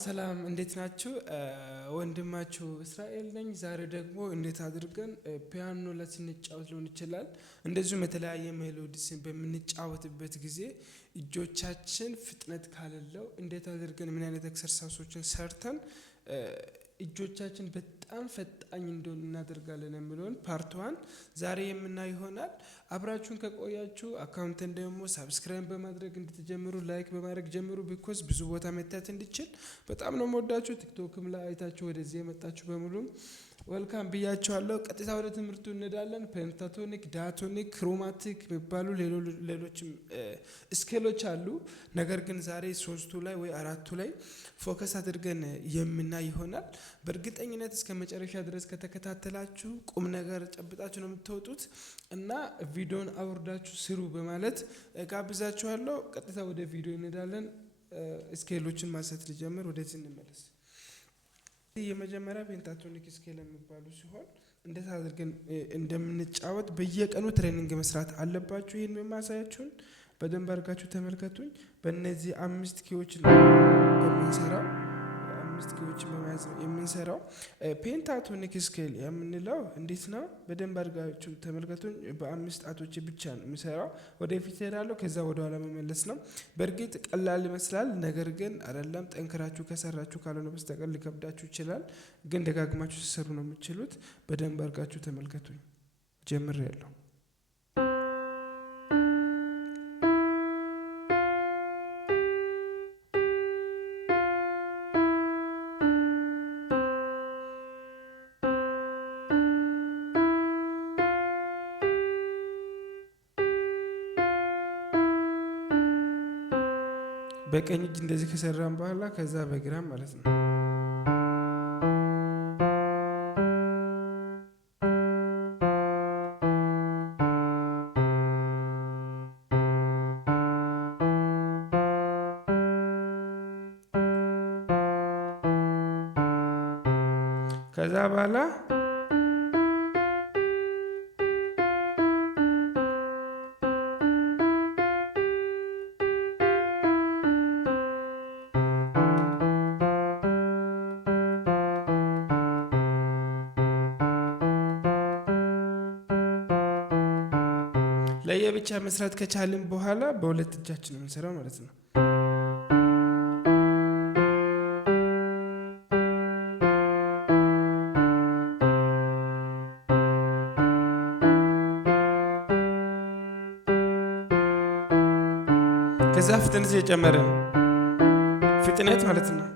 ሰላም እንዴት ናችሁ? ወንድማችሁ እስራኤል ነኝ። ዛሬ ደግሞ እንዴት አድርገን ፒያኖ ላይ ስንጫወት ሊሆን ይችላል፣ እንደዚሁም የተለያየ ሜሎዲስን በምንጫወትበት ጊዜ እጆቻችን ፍጥነት ካለለው እንዴት አድርገን ምን አይነት ኤክሰርሳይሶችን ሰርተን እጆቻችን በጣም ፈጣኝ እንደሆነ እናደርጋለን የሚለውን ፓርት 1 ዛሬ የምናይ ይሆናል። አብራችሁን ከቆያችሁ አካውንትን ደግሞ ሰብስክራይብ በማድረግ እንድትጀምሩ ላይክ በማድረግ ጀምሩ። ቢኮዝ ብዙ ቦታ መታየት እንዲችል በጣም ነው የምወዳችሁ። ቲክቶክም ላይ አይታችሁ ወደዚህ የመጣችሁ በሙሉ ወልካም ብያችኋለሁ። ቀጥታ ወደ ትምህርቱ እንሄዳለን። ፔንታቶኒክ፣ ዳያቶኒክ፣ ክሮማቲክ የሚባሉ ሌሎችም ስኬሎች አሉ። ነገር ግን ዛሬ ሶስቱ ላይ ወይ አራቱ ላይ ፎከስ አድርገን የምናይ ይሆናል። በእርግጠኝነት እስከ መጨረሻ ድረስ ከተከታተላችሁ ቁም ነገር ጨብጣችሁ ነው የምትወጡት እና ቪዲዮን አውርዳችሁ ስሩ በማለት ጋብዛችኋለሁ። ቀጥታ ወደ ቪዲዮ እንሄዳለን። ስኬሎችን ማንሳት ልጀምር። ወደዚህ እንመለስ። የመጀመሪያ ፔንታቶኒክ ስኬል የሚባሉ ሲሆን እንዴት አድርገን እንደምንጫወት በየቀኑ ትሬኒንግ መስራት አለባችሁ። ይሄን የማሳያችሁን በደንብ አድርጋችሁ ተመልከቱኝ። በእነዚህ 5 ኪዎች ነው የምንሰራው። 5 ኪዎችን በመያዝ ነው የምንሰራው። ፔንታቶኒክ ስኬል የምንለው እንዴት ነው? በደንብ አድርጋችሁ ተመልከቱኝ። በ5 ጣቶች ብቻ ነው የምሰራው። ወደፊት ሄዳለሁ፣ ከዛ ወደ ኋላ መመለስ ነው። በእርግጥ ቀላል ይመስላል፣ ነገር ግን አይደለም። ጠንክራችሁ ከሰራችሁ ካልሆነ በስተቀር ሊከብዳችሁ ይችላል። ግን ደጋግማችሁ ሲሰሩ ነው የምትችሉት። በደንብ አድርጋችሁ ተመልከቱኝ። ጀምሬያለሁ። በቀኝ እጅ እንደዚህ ከሰራን በኋላ ከዛ በግራ ማለት ነው። ከዛ በኋላ ለየብቻ መስራት ከቻልን በኋላ በሁለት እጃችን ነው የምንሰራው ማለት ነው። ከዛ ፍጥነት እየጨመርን ፍጥነት ማለት ነው።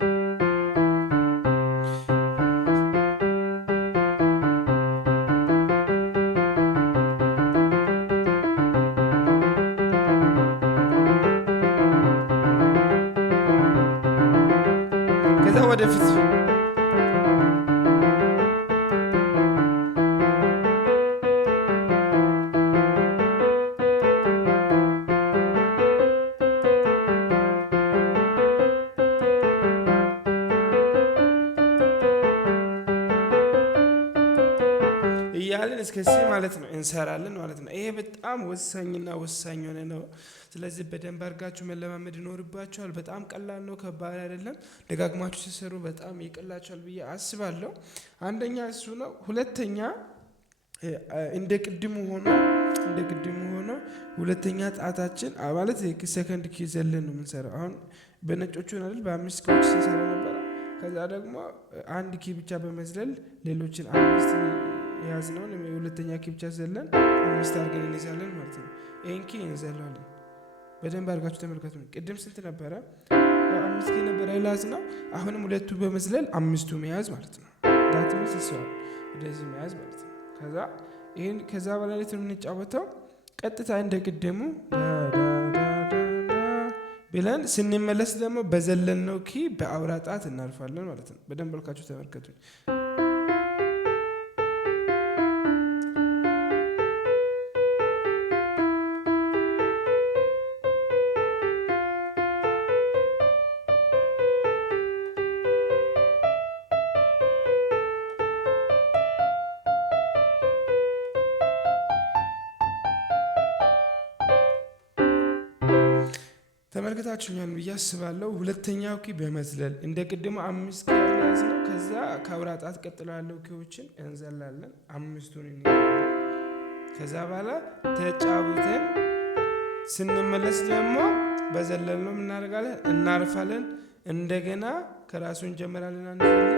ከዛ ወደፊት እያልን እስከ ሲ ማለት ነው እንሰራለን ማለት ነው። ይሄ በጣም ወሳኝና ወሳኝ የሆነ ነው። ስለዚህ በደንብ አድርጋችሁ መለማመድ ይኖርባችኋል። በጣም ቀላል ነው፣ ከባድ አይደለም። ደጋግማችሁ ሲሰሩ በጣም ይቀላችኋል ብዬ አስባለሁ። አንደኛ እሱ ነው። ሁለተኛ እንደ ቅድሙ ሆኖ ሁለተኛ ጣታችን ማለት ሰከንድ ኪ ዘለን ነው የምንሰራው። አሁን በነጮቹ አይደል በ5 ኪዎች ሲሰራ ነበር። ከዛ ደግሞ አንድ ኪ ብቻ በመዝለል ሌሎችን 5 ያዝነውን የሁለተኛ ኪ ብቻ ዘለን 5 አድርገን እንይዛለን ማለት ነው። ይሄን ኪ እንዘለዋለን። በደንብ አድርጋችሁ ተመልከቱ። ቅድም ስንት ነበረ? 5 ኪ ነበረ ያዝነው። አሁንም ሁለቱ በመዝለል 5ቱ መያዝ ማለት ነው። ዳትም ሲሰራ ወደዚህ መያዝ ማለት ነው። ከዛ በላይ ነው የምንጫወተው። ቀጥታ እንደቀደሙ ብለን ስንመለስ ደግሞ በዘለልነው ኪ በአውራ ጣት እናልፋለን ማለት ነው። በደንብ አድርጋችሁ ተመልከቱኝ። ተመልክታችሁኛል ብዬ አስባለሁ። ሁለተኛው ኪ በመዝለል እንደ ቅድሙ 5 ኪ ያዝነው። ከዛ ከአውራ ጣት ቀጥሎ ያለው ኪዎችን እንዘላለን። 5ቱን እንይዛለን። ከዛ በኋላ ተጫውተን ስንመለስ ደግሞ በዘለልነው እናደርጋለን፣ እናርፋለን። እንደገና ከራሱ እንጀምራለን። አንዘለን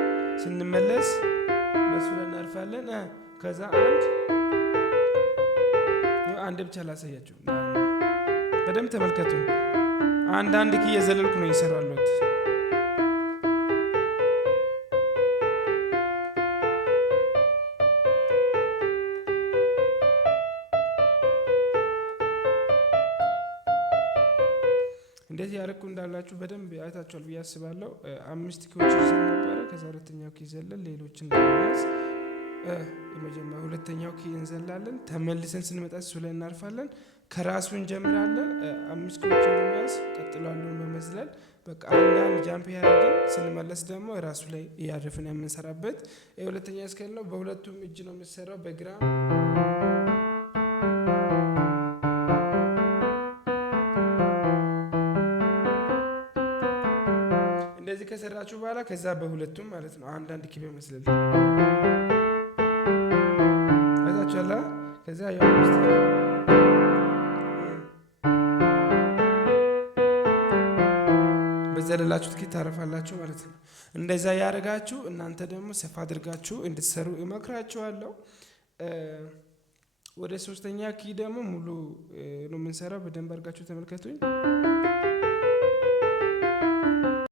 ስንመለስ በሱ ላይ እናርፋለን። ከዛ አንድ ብቻ ላሳያችሁ፣ በደንብ ተመልከቱ። አንድ ኪ እየዘለልኩ ነው እየሰራለሁት። እንዴት ያረኩ እንዳላችሁ በደንብ አይታችኋል ብዬ አስባለሁ። 5 ኪዎች ይዘን ነበረ። ከዛ ሁለተኛው ኪ ዘለን ሌሎችን ለማያዝ የመጀመሪያው ሁለተኛው ኪ እንዘላለን። ተመልሰን ስንመጣ እሱ ላይ እናርፋለን። ከራሱ እንጀምራለን። 5 ኪዎችን በመያዝ ቀጥሏለን በመዝለል በቃ አንዳንድ ጃምፕ ያደርግን ስንመለስ ደግሞ ራሱ ላይ እያረፍን የምንሰራበት የሁለተኛ ስኬል ነው። በሁለቱም እጅ ነው የምትሰራው፣ በግራ እንደዚህ ከሰራችሁ በኋላ ከዛ በሁለቱም ማለት ነው አንዳንድ ኪ በመዝለል አይታችኋል። ከዛ ያው በዘለላችሁት ኪ ታረፋላችሁ ማለት ነው። እንደዛ ያደርጋችሁ እናንተ ደግሞ ሰፋ አድርጋችሁ እንድትሰሩ እመክራችኋለሁ። ወደ ሶስተኛ ኪ ደግሞ ሙሉ ነው የምንሰራው። በደንብ አድርጋችሁ ተመልከቱኝ።